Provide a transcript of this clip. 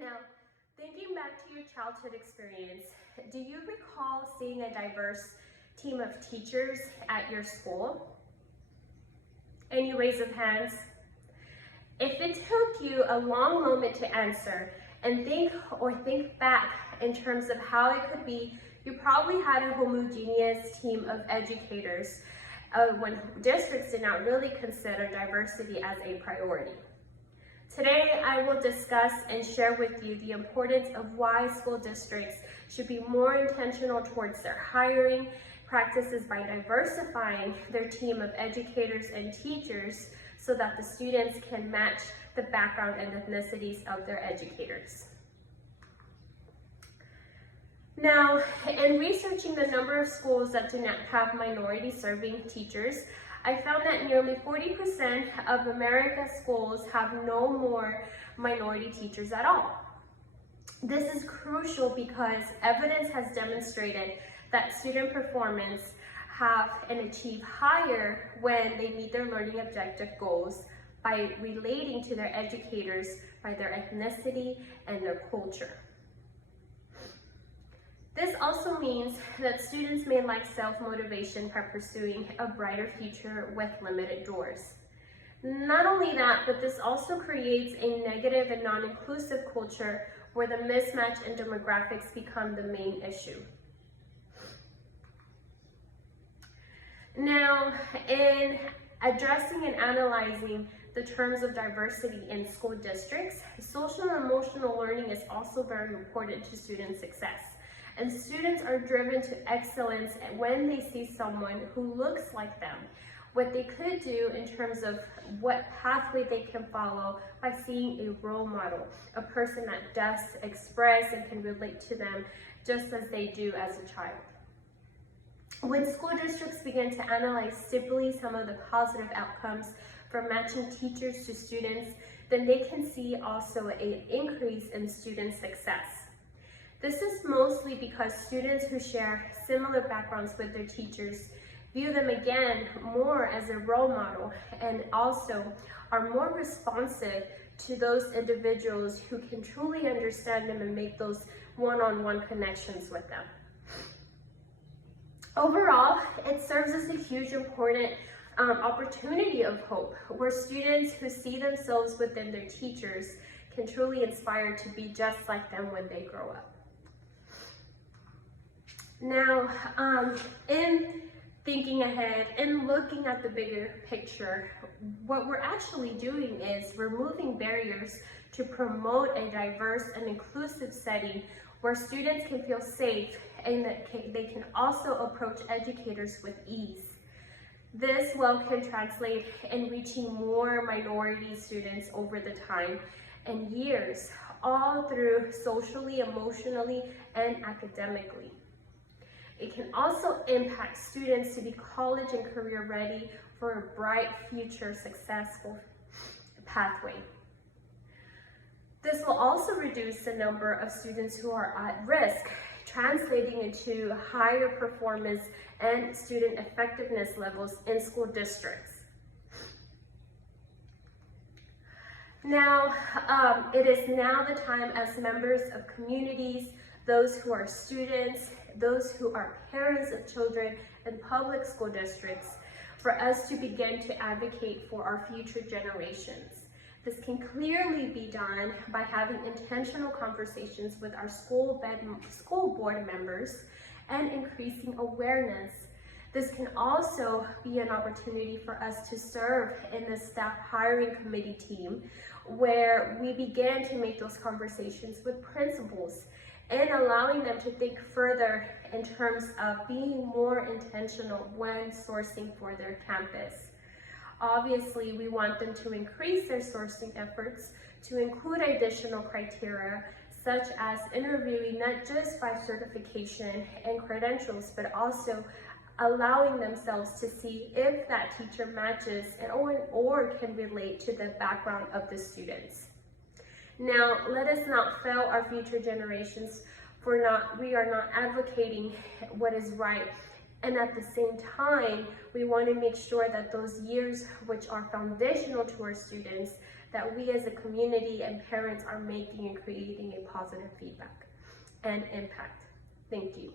Now, thinking back to your childhood experience, do you recall seeing a diverse team of teachers at your school? Any raise of hands? If it took you a long moment to answer and think back in terms of how it could be, you probably had a homogeneous team of educators when districts did not really consider diversity as a priority. Today, I will discuss and share with you the importance of why school districts should be more intentional towards their hiring practices by diversifying their team of educators and teachers so that the students can match the background and ethnicities of their educators. Now, in researching the number of schools that do not have minority-serving teachers, I found that nearly 40% of America's schools have no more minority teachers at all. This is crucial because evidence has demonstrated that student performance have and achieve higher when they meet their learning objective goals by relating to their educators by their ethnicity and their culture. This also means that students may lack self-motivation by pursuing a brighter future with limited doors. Not only that, but this also creates a negative and non-inclusive culture where the mismatch in demographics become the main issue. Now, in addressing and analyzing the terms of diversity in school districts, social and emotional learning is also very important to student success. And students are driven to excellence when they see someone who looks like them. What they could do in terms of what pathway they can follow by seeing a role model, a person that does express and can relate to them just as they do as a child. When school districts begin to analyze simply some of the positive outcomes from matching teachers to students, then they can see also an increase in student success. This is mostly because students who share similar backgrounds with their teachers view them again more as a role model and also are more responsive to those individuals who can truly understand them and make those one-on-one connections with them. Overall, it serves as a huge important opportunity of hope where students who see themselves within their teachers can truly inspire to be just like them when they grow up. Now, in thinking ahead and looking at the bigger picture, what we're actually doing is removing barriers to promote a diverse and inclusive setting where students can feel safe and that they can also approach educators with ease. This can translate in reaching more minority students over the time and years, all through socially, emotionally, and academically. It can also impact students to be college and career ready for a bright future successful pathway. This will also reduce the number of students who are at risk, translating into higher performance and student effectiveness levels in school districts. Now, it is now the time as members of communities, those who are students, those who are parents of children in public school districts, for us to begin to advocate for our future generations. This can clearly be done by having intentional conversations with our school board members and increasing awareness. This can also be an opportunity for us to serve in the staff hiring committee team, where we begin to make those conversations with principals and allowing them to think further in terms of being more intentional when sourcing for their campus. Obviously, we want them to increase their sourcing efforts to include additional criteria, such as interviewing not just by certification and credentials, but also allowing themselves to see if that teacher matches or can relate to the background of the students. Now, let us not fail our future generations we are not advocating what is right And at the same time, we want to make sure that those years which are foundational to our students, that we as a community and parents are making and creating a positive feedback and impact. Thank you.